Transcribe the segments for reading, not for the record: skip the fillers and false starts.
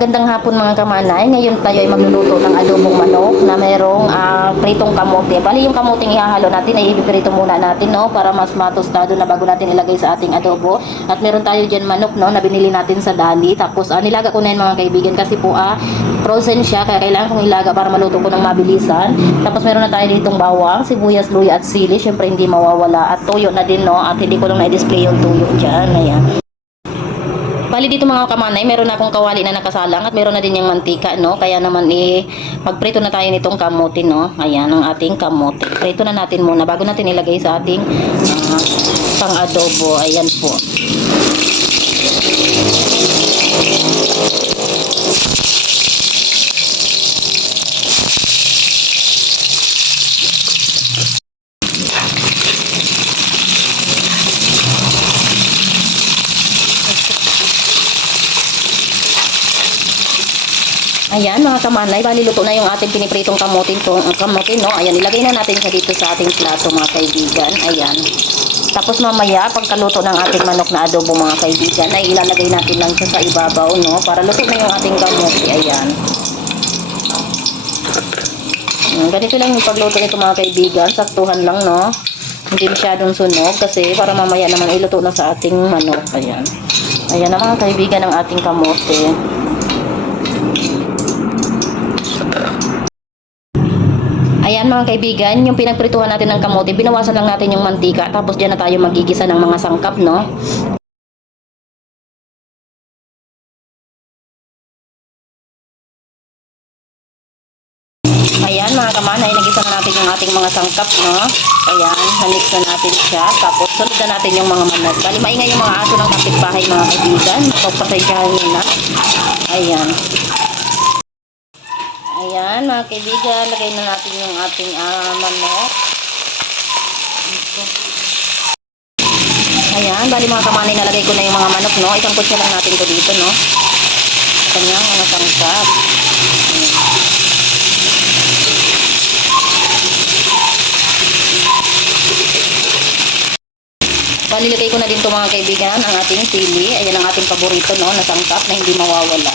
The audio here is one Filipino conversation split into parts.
Magandang hapon mga kamanay. Ngayon tayo ay magluluto ng adobong manok na mayroong pritong kamote. Bali yung kamoting ihahalo natin ay ipiprito muna natin, no, para mas matostado na bago natin ilagay sa ating adobo. At meron tayo dyan manok, no, na binili natin sa Dali. Tapos nilaga ko na yun mga kaibigan kasi po frozen siya, kaya kailangan kong ilaga para maluto ko ng mabilisan. Tapos meron na tayo ditong bawang, sibuyas, luya at sili. Syempre hindi mawawala. At tuyo na din, no, at hindi ko lang na-display yung tuyo dyan. Ayan. Bali dito mga kamanay, meron na akong kawali na nakasalang at meron na din yung mantika, no? Kaya naman magprito na tayo nitong kamote, no? Ayan ang ating kamote. Prito na natin muna bago natin ilagay sa ating pang-adobo. Ayan po. Ayan mga kamanay, bali luto na yung ating pinipritong kamote, no? Ayan, ilagay na natin siya dito sa ating plato mga kaibigan. Ayan. Tapos mamaya, pagkaluto ng ating manok na adobo mga kaibigan, ay ilalagay natin lang siya sa ibabaw, no? Para luto na yung ating kamote. Ayan. Ganito lang yung pagluto nito mga kaibigan. Saktuhan lang, no? Hindi masyadong sunog kasi para mamaya naman iluto na sa ating manok. Ayan. Ayan na mga kaibigan ang ating kamote. Ayan mga kaibigan, yung pinagprituhan natin ng kamote, binawasan lang natin yung mantika, tapos dyan na tayo magigisa ng mga sangkap, no? Ayan mga kamanay, nagisa na natin yung ating mga sangkap, no? Ayan, na-mix na natin siya, tapos sunod na natin yung mga manok. Bali maingay yung mga aso ng kapitbahay mga kaibigan, pagpasensyahan nyo na. Ayan. Ayan mga kaibigan, lagay na natin yung ating manok. Ayan, bali mga kamanay, nalagay ko na yung mga manok, no? Isang kutsa lang natin ko dito, no? Kanyang mga sangkap. Bali, lagay ko na din ito mga kaibigan, ang ating sili. Ayan ang ating paborito, no? Na sangkap na hindi mawawala.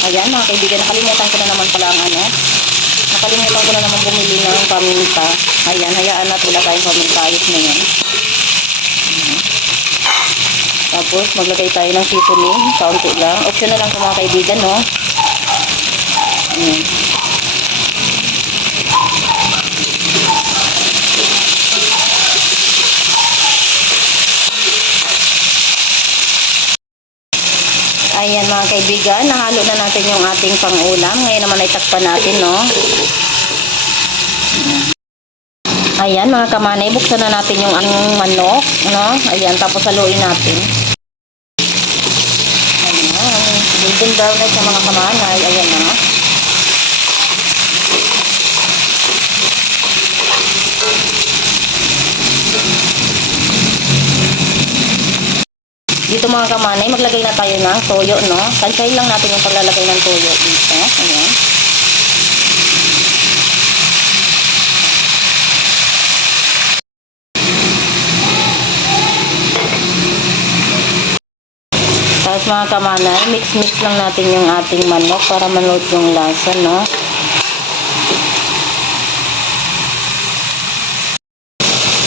Ayan mga kaibigan, nakalimutan ko na naman pala ang nakalimutan ko na naman bumili ng paminta. Ayan, hayaan natin wala tayong pamintayos na yan. Tapos maglagay tayo ng seasoning, kaunti lang. Optional lang ito mga kaibigan, no? Ayan. Ayan mga kaibigan, nahalo na natin yung ating pang-ulam. Ngayon naman ay takpan natin, no? Ayan mga kamanay, buksan na natin yung manok, no? Ayan, tapos haluin natin. Ayan, golden brown na sa mga kamanay. Ayan na. Dito mga kamanay, maglagay na tayo ng toyo, no? Tansyahin lang natin yung paglalagay ng toyo dito. Ayan. Tapos mga kamanay, mix-mix lang natin yung ating manok para manood yung lasa, no?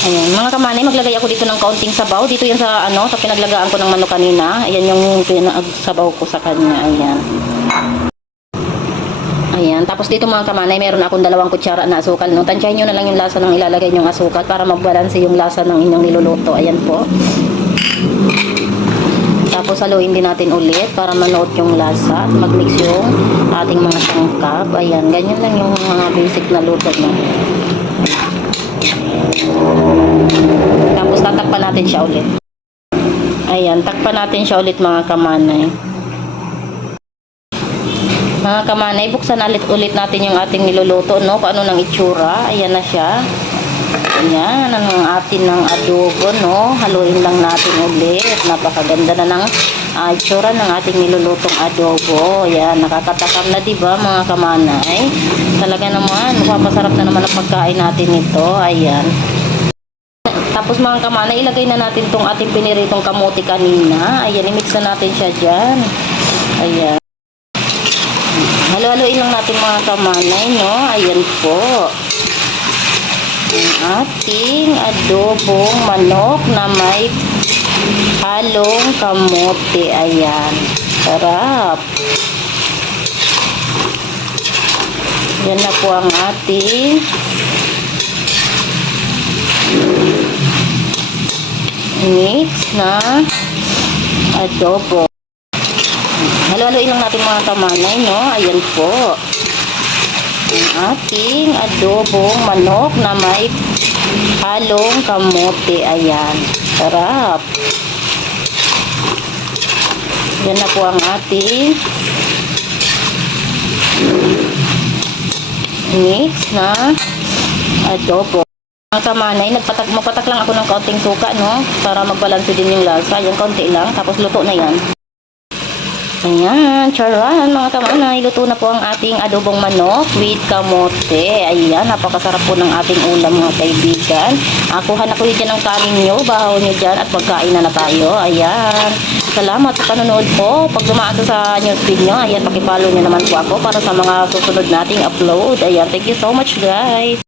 Ayan, mga kamanay, maglagay ako dito ng kaunting sabaw. Dito yan sa sa pinaglagaan ko ng manok kanina. Ayan yung pinagsabaw ko sa kanya. Ayan. Ayan, tapos dito mga kamanay, meron akong 2 kutsara na asukal, no? Tansyahin nyo na lang yung lasa ng ilalagay nyong asukal para magbalanse yung lasa ng inyong niluluto. Ayan po. Tapos haluin din natin ulit para manood yung lasa at mag-mix yung ating mga sangkap. Ayan, ganyan lang yung mga basic na luto, no? Tapos tatakpan natin siya ulit. Ayan, takpan natin siya ulit mga kamanay. Mga kamanay, buksan ulit natin yung ating niluluto, no? Kung ano nang itsura. Ayan na siya. Ayan, ang atin ng adobo, no? Haluin lang natin ulit. Napakaganda na ng itsura ng ating nilulutong adobo. Ayan, nakakatakam na, diba mga kamanay? Talaga naman, mapapasarap na naman ang pagkain natin ito. Ayan. Tapos mga kamanay, ilagay na natin tong ating piniritong kamote kanina. Ayan, i-mix na natin siya dyan. Ayan. Halo-haloin lang natin mga kamanay, no? Ayan po. Ang ating adobong manok na may halong kamote. Ayan. Sarap. Yan na po ang ating mix na adobo. Halo-haloin lang natin mga kamanay, no? Ayan po. Ang ating adobong manok na may halong kamote. Ayan. Sarap. Yan na po ang ating mix na adobo. Mga kamanay, magpatak lang ako ng kaunting suka, no? Para magbalanse din yung lasa. Yan, kaunti lang. Tapos luto na yan. Ayan, charan mga kamanay, luto na po ang ating adobong manok with kamote. Ayan, napakasarap po ng ating ulam mga kaibigan. Kuha na ko yun dyan ng kanin nyo, bahaw nyo dyan at magkain na tayo. Ayan, salamat sa panonood po. Pag dumaan sa newsfeed nyo, ayan, pakipollow nyo naman po ako para sa mga susunod nating upload. Ayan, thank you so much guys.